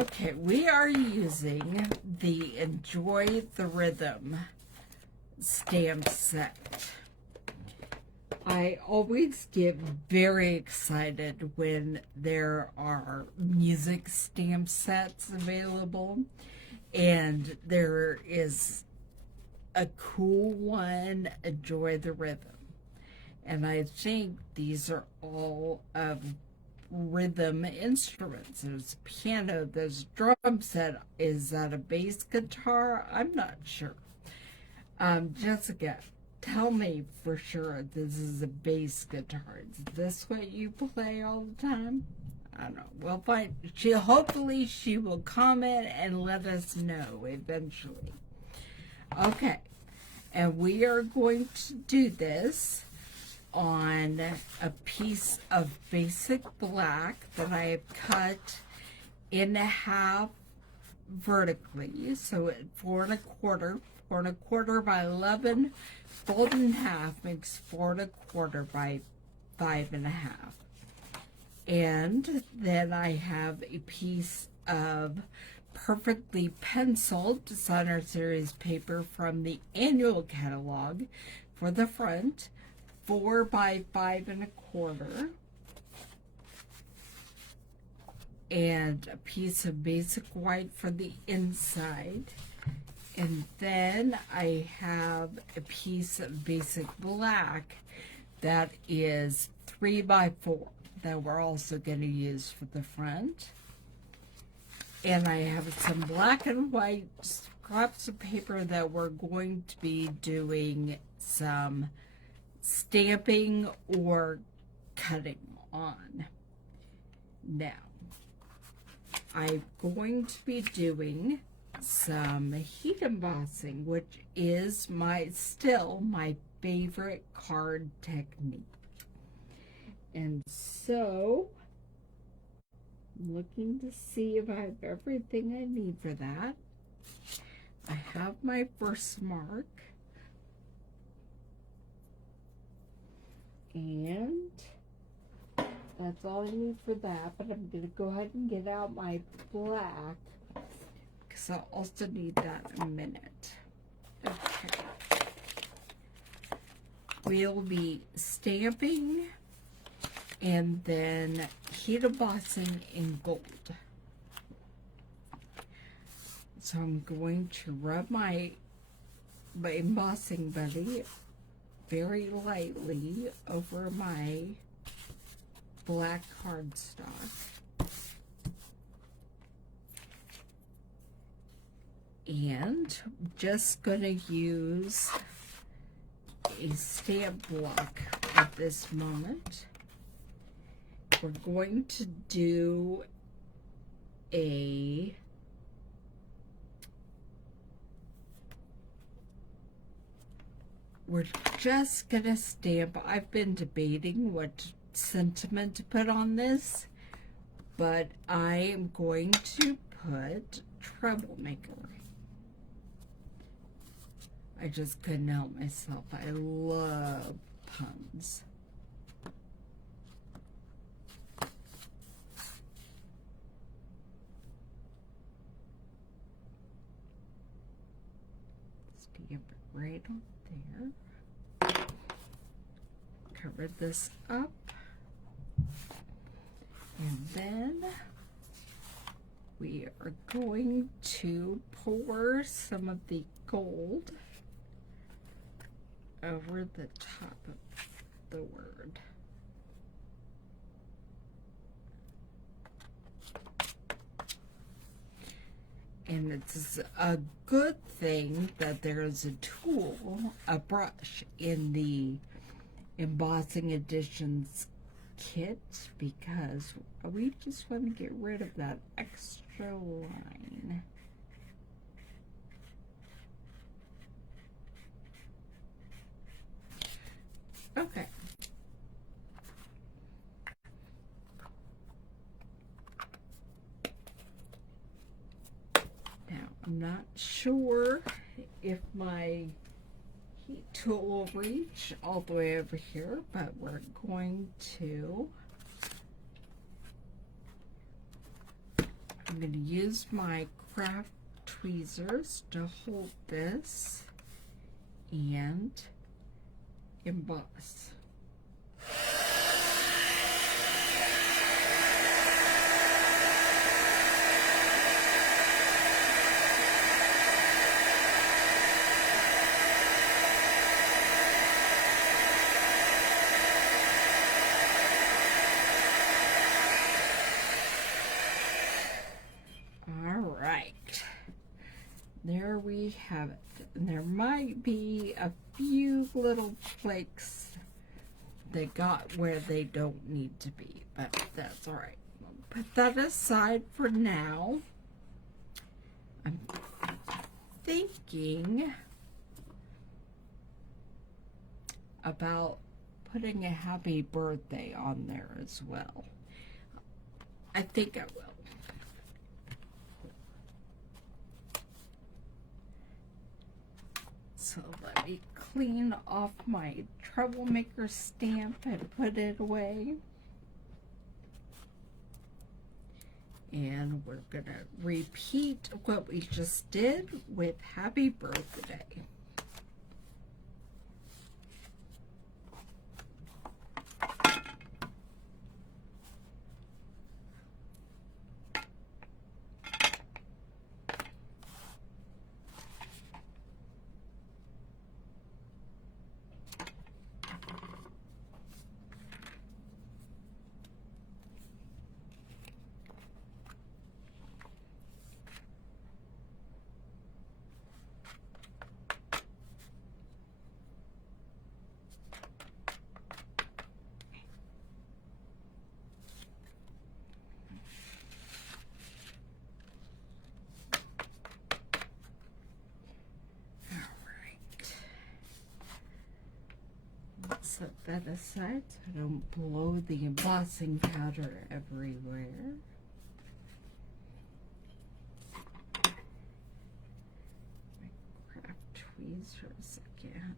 Okay, we are using the Enjoy the Rhythm stamp set. I always get very excited when there are music stamp sets available, and there is a cool one, Enjoy the Rhythm. And I think these are all of rhythm instruments. There's a piano, there's a drum set. Is that a bass guitar? I'm not sure. Jessica, tell me for sure this is a bass guitar. Is this what you play all the time? I don't know. We'll find. Hopefully she will comment and let us know eventually. Okay, and we are going to do this on a piece of basic black that I have cut in half vertically, so at 4 1/4 by 11, fold in half makes 4 1/4 by 5 1/2. And then I have a piece of perfectly penciled designer series paper from the annual catalog for the front, 4 by 5 1/4, and a piece of basic white for the inside. And then I have a piece of basic black that is 3 by 4 that we're also going to use for the front. And I have some black and white scraps of paper that we're going to be doing some stamping or cutting on. Now, I'm going to be doing some heat embossing, which is still my favorite card technique. And so, I'm looking to see if I have everything I need for that. I have my first mark. And that's all I need for that, but I'm going to go ahead and get out my black because I'll also need that in a minute. Okay. We'll be stamping and then heat embossing in gold. So I'm going to rub my embossing buddy very lightly over my black cardstock. And just going to use a stamp block at this moment. We're going to do we're just gonna stamp. I've been debating what sentiment to put on this, but I am going to put troublemaker. I just couldn't help myself. I love puns. Stamp it right on there. Cover this up. And then we are going to pour some of the gold over the top of the word. And it's a good thing that there is a tool, a brush, in the Embossing Editions kit, because we just want to get rid of that extra line. Okay. Now, I'm not sure if my heat tool will reach all the way over here, but we're going to I'm going to use my craft tweezers to hold this and emboss. There we have it. And there might be a few little flakes that got where they don't need to be, but that's all right. We'll put that aside for now. I'm thinking about putting a happy birthday on there as well. I think I will. So let me clean off my troublemaker stamp and put it away. And we're gonna repeat what we just did with happy birthday. Set that aside so I don't blow the embossing powder everywhere. My craft tweezers again.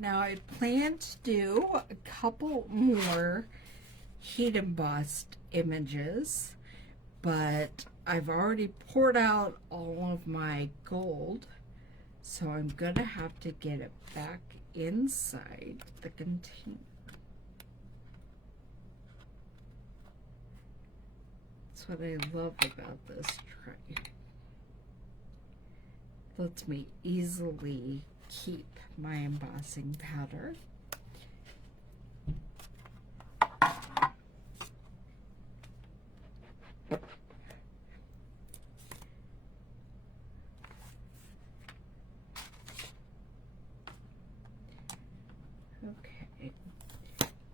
Now I plan to do a couple more heat embossed images, but I've already poured out all of my gold, so I'm gonna have to get it back inside the container. That's what I love about this tray. Lets me easily keep my embossing powder. Okay,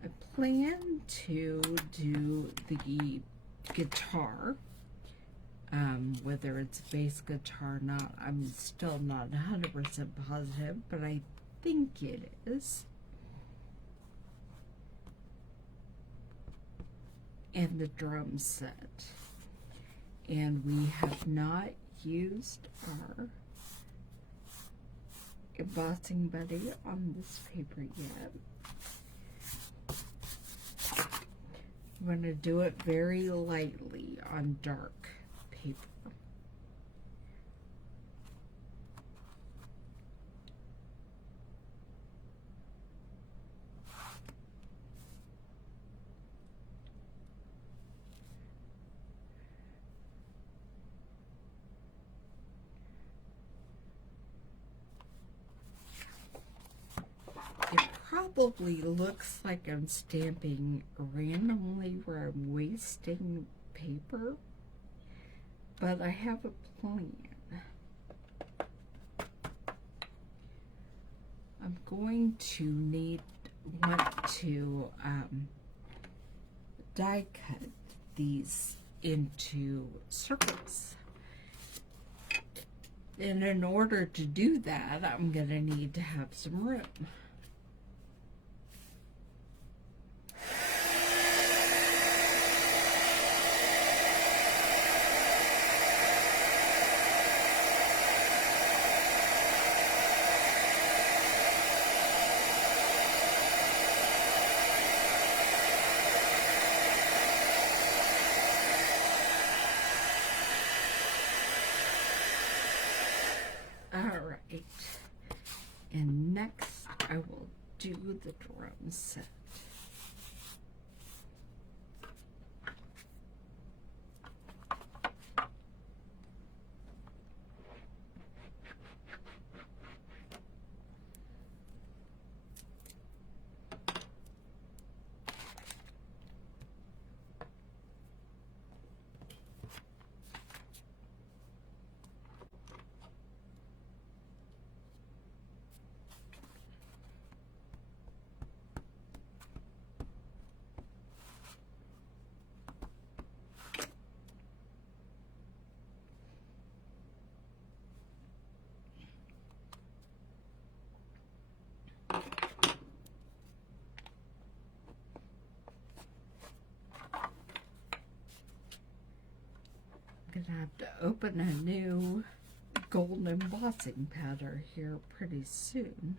I plan to do the guitar. Whether it's a bass guitar or not, I'm still not 100% positive, but I think it is. And the drum set. And we have not used our embossing buddy on this paper yet. I'm going to do it very lightly on dark paper. It probably looks like I'm stamping randomly where I'm wasting paper, but I have a plan. I'm going to want to die cut these into circles. And in order to do that, I'm going to need to have some room. Alright, and next I will do the drum set. I'm gonna have to open a new gold embossing powder here pretty soon.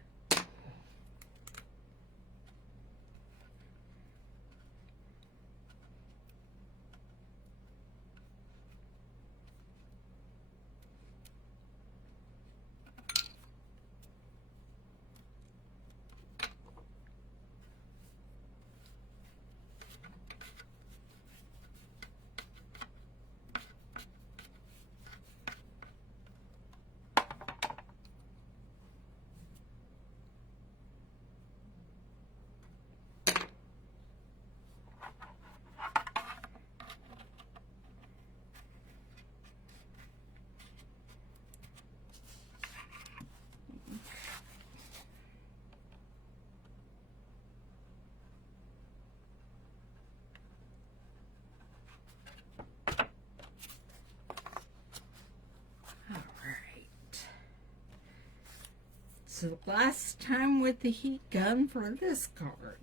So last time with the heat gun for this card.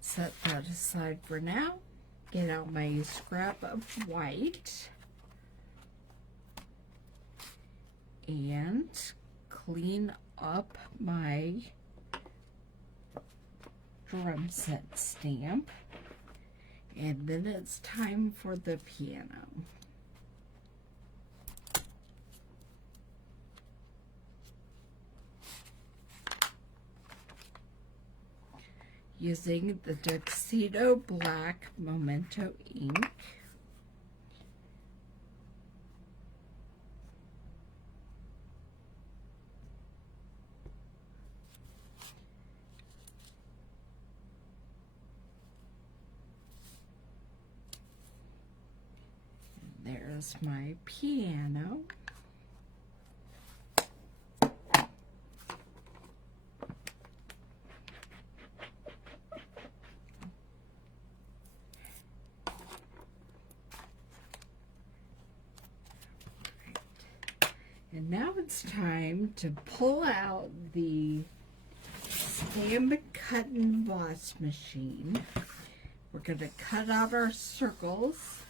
Set that aside for now. Get out my scrap of white and clean up my drum set stamp. And then it's time for the piano. Using the Tuxedo Black Memento ink. And there's my piano. And now it's time to pull out the Stampin' Cut and Emboss machine. We're going to cut out our circles,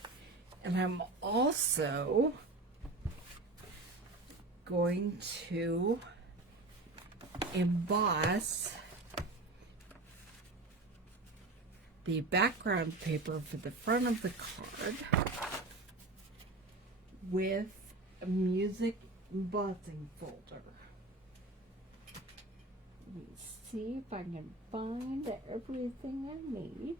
and I'm also going to emboss the background paper for the front of the card with a music embossing folder. Let me see if I can find everything I need.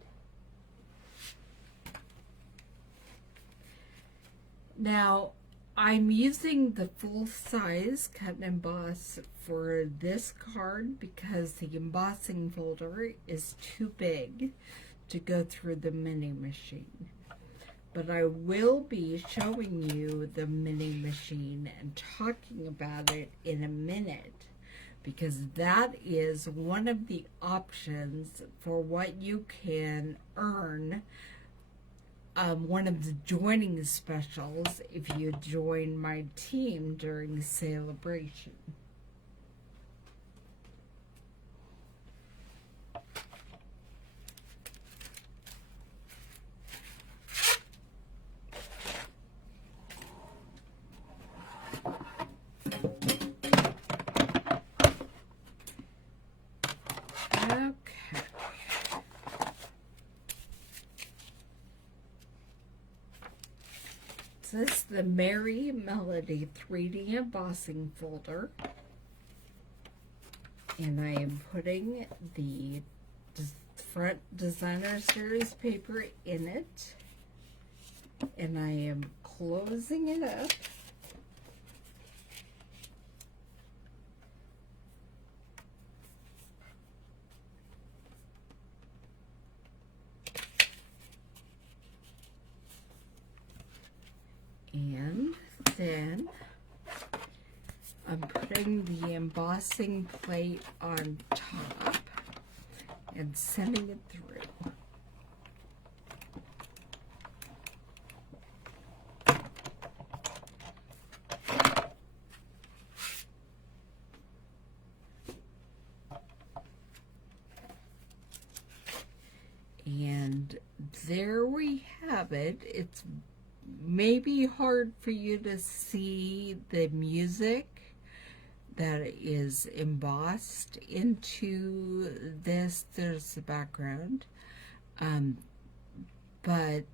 Now, I'm using the full size cut and emboss for this card because the embossing folder is too big to go through the mini machine. But I will be showing you the mini machine and talking about it in a minute, because that is one of the options for what you can earn, one of the joining specials if you join my team during celebration. This is the Merry Melody 3D embossing folder, and I am putting the front designer series paper in it, and I am closing it up. And then I'm putting the embossing plate on top and sending it through. And there we have it. It's maybe hard for you to see the music that is embossed into this. There's the background, but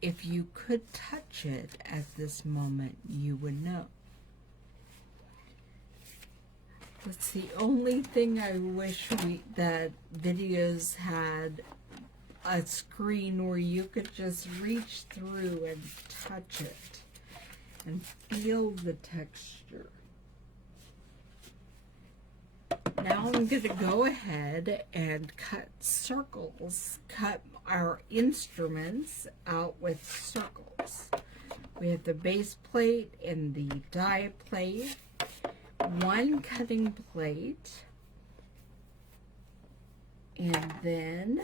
if you could touch it at this moment, you would know. That's the only thing I wish that videos had a screen where you could just reach through and touch it and feel the texture. Now I'm going to go ahead and cut circles, cut our instruments out with circles. We have the base plate and the die plate, one cutting plate, and then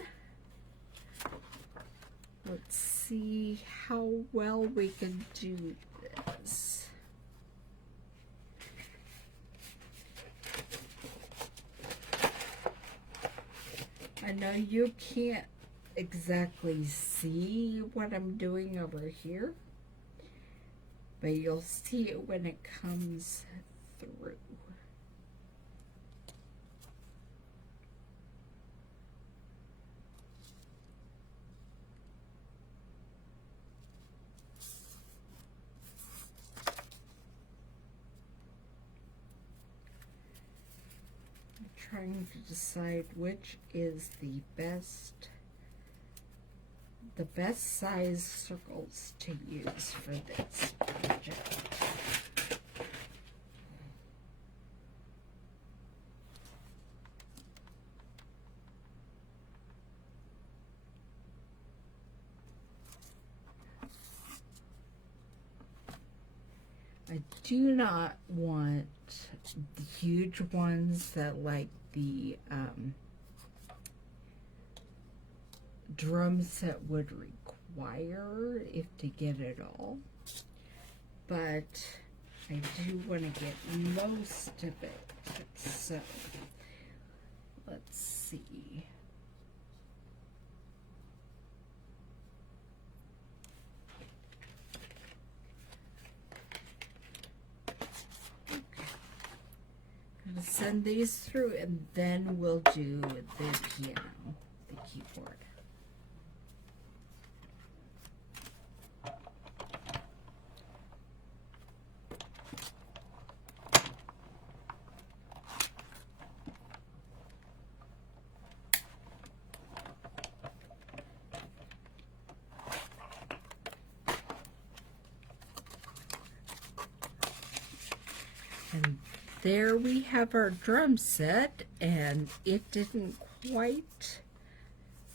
let's see how well we can do this. I know you can't exactly see what I'm doing over here, but you'll see it when it comes through. Trying to decide which is the best size circles to use for this project. I do not want the huge ones that like the drum set would require if to get it all, but I do want to get most of it. So let's see. Send these through, and then we'll do the piano, the keyboard. And there we have our drum set, and it didn't quite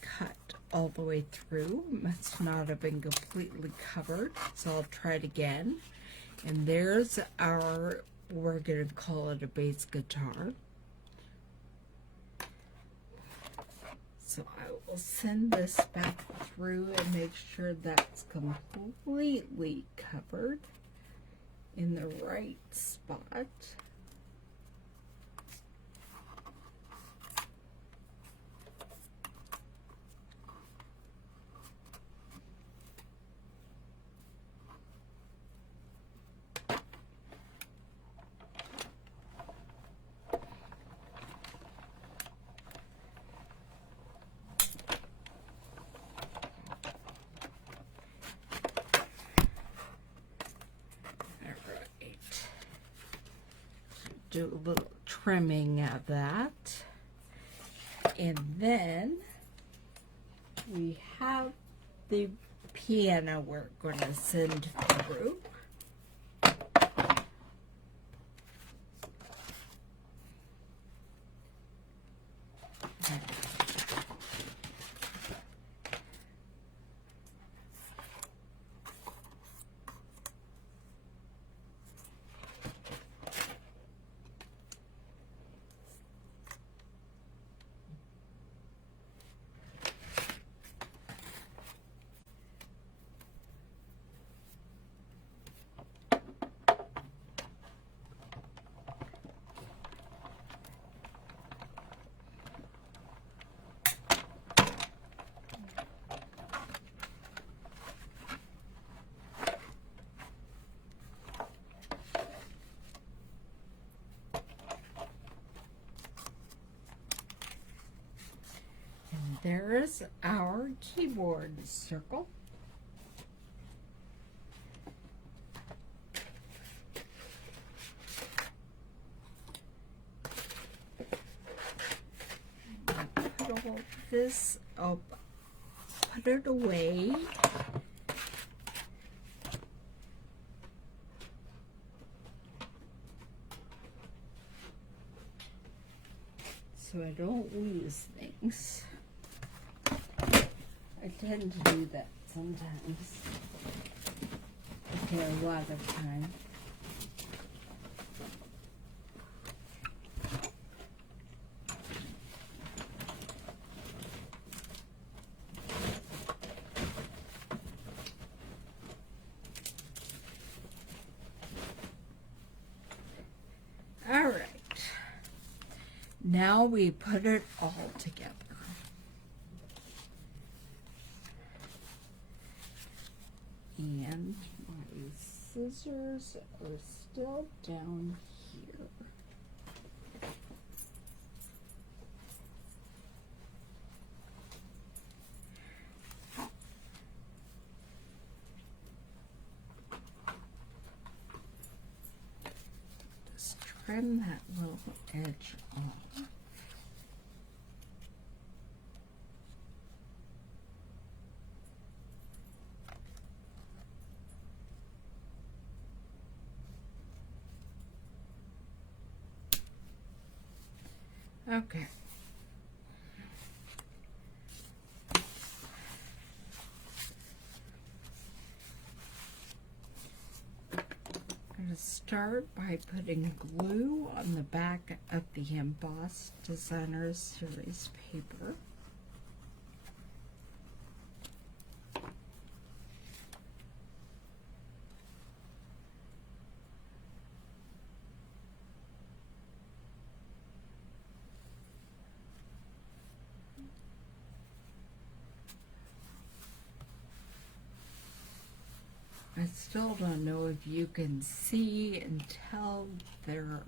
cut all the way through. Must not have been completely covered, so I'll try it again. And there's our, we're going to call it a bass guitar. So I will send this back through and make sure that's completely covered in the right spot. Do a little trimming of that, and then we have the piano we're going to send through. There's our keyboard circle. Put all this up, put it away. So I don't lose things. I tend to do that sometimes. Okay, a lot of time. All right. Now we put it all together. And my scissors are still down here. Just trim that little edge off. Okay. I'm going to start by putting glue on the back of the embossed Designer Series paper. I still don't know if you can see and tell there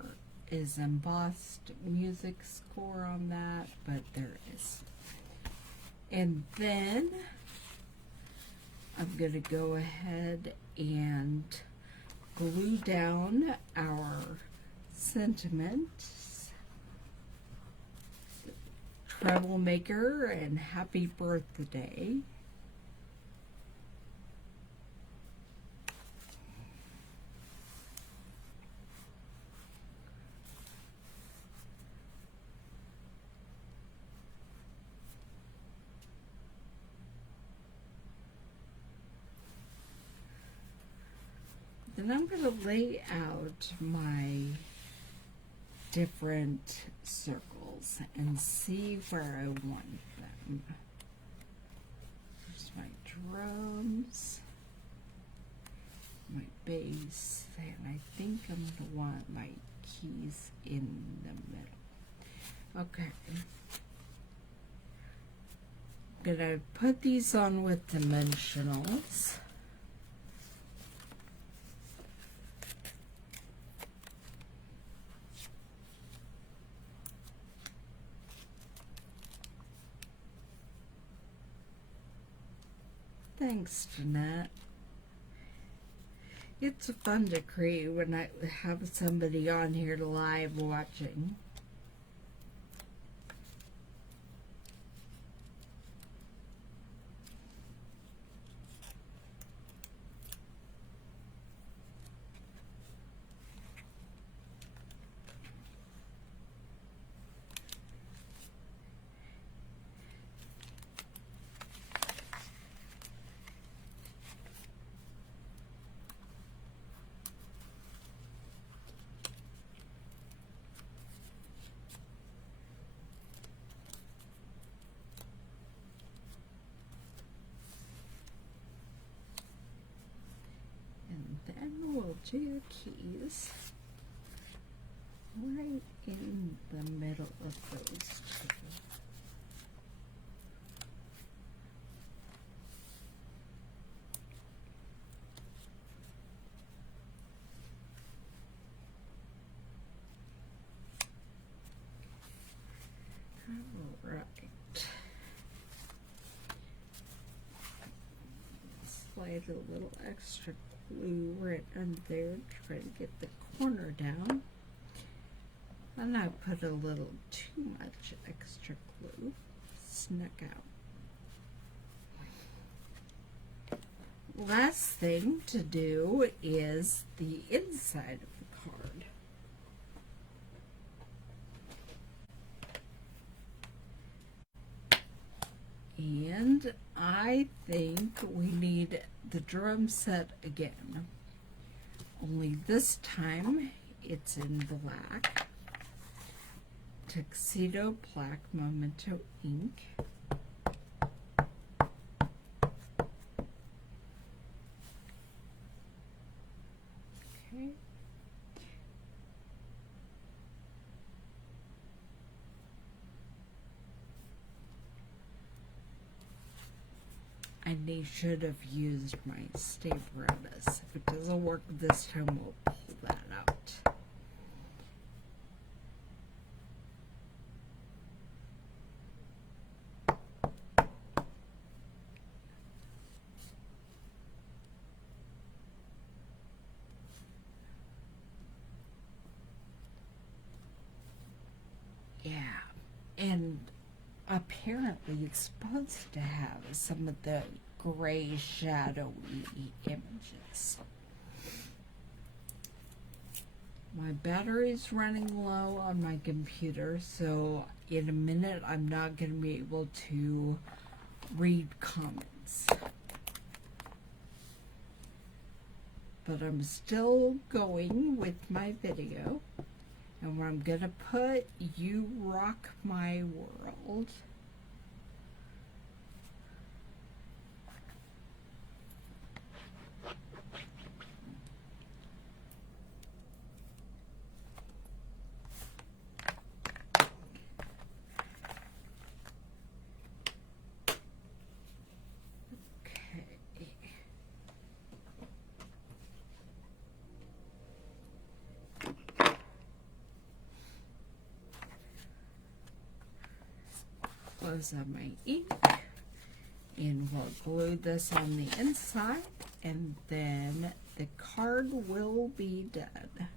is embossed music score on that, but there is. And then I'm going to go ahead and glue down our sentiments, Troublemaker and Happy Birthday. Then I'm going to lay out my different circles and see where I want them. There's my drums, my bass, and I think I'm going to want my keys in the middle. Okay. I'm going to put these on with dimensionals. Thanks, Jeanette. It's fun to create when I have somebody on here live watching. Then we'll do your keys right in the middle of those two. All right. Slide a little extra glue right under there, try to get the corner down. And I put a little too much extra glue, snuck out. Last thing to do is the inside of the card. And I think we need the drum set again. Only this time it's in black. Tuxedo Black Memento ink. Okay. I should have used my apparatus. If it doesn't work this time, we'll pull that out. Yeah, and apparently it's supposed to have some of the gray shadowy images. My battery's running low on my computer, so in a minute I'm not going to be able to read comments. But I'm still going with my video. And where I'm going to put You Rock My World. Close up my ink, and we'll glue this on the inside, and then the card will be done.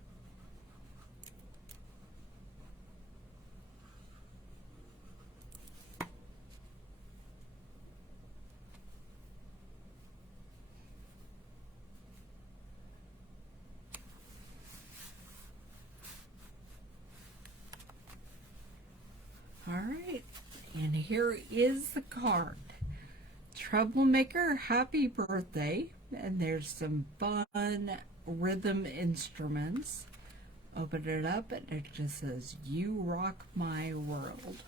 All right. And here is the card. Troublemaker, happy birthday. And there's some fun rhythm instruments. Open it up and it just says, "You rock my world."